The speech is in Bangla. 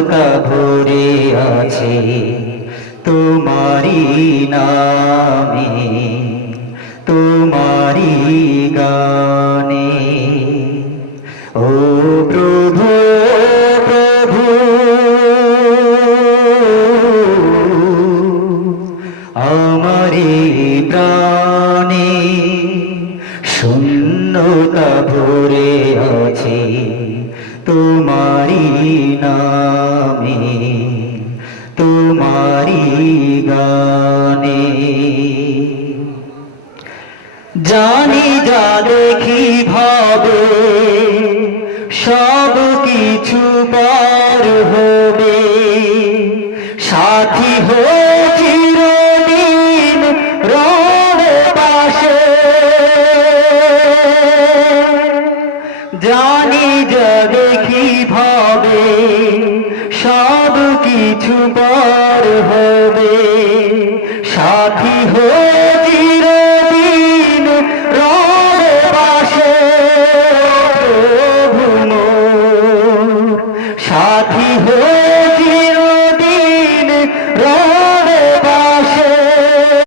শূন্যতা ভরে আছে তোমারি নামে, তোমারি গানে। ও প্রভু প্রভু আমারি প্রাণে শূন্যতা ভরে আছে তোমারি নামে, তোমারি গানে। জানি যা দেখি ভাবে সব কিছু পার হবে, সাথী হয়ে চিরদিন রবে পাশে। জানি যা দেখি ভাবে সব কিছু পার হবে, সাথী হয়ে চিরদিন রবে পাশে।